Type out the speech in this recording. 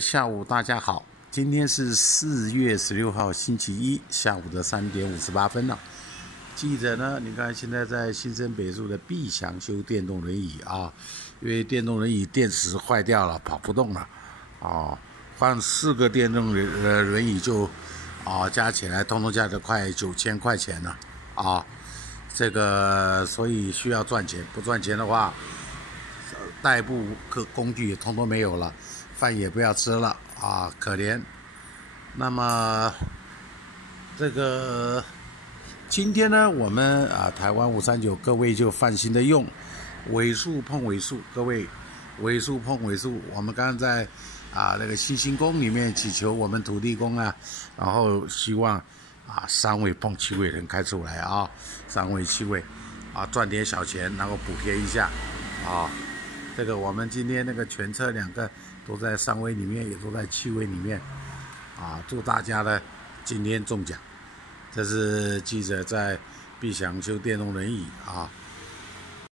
下午大家好，今天是4月16号星期一下午的3点58分了。记者呢，你看现在在新生北路的碧祥修电动轮椅啊，因为电动轮椅电池坏掉了，跑不动了啊，换4个电动轮椅就加起来通通价值快9000块钱了啊，这个所以需要赚钱，不赚钱的话，代步各工具也通通没有了。饭也不要吃了啊，可怜。那么这个今天呢，我们台湾539各位就放心的用，尾数碰尾数，各位尾数碰尾数。我们刚刚在那个新兴宫里面祈求我们土地公啊，然后希望3位碰7位能开出来啊，3位7位赚点小钱，然后补贴一下啊。这个我们今天那个全车2个都在3位里面，也都在7位里面祝大家呢今天中奖。这是记者在碧祥修电动轮椅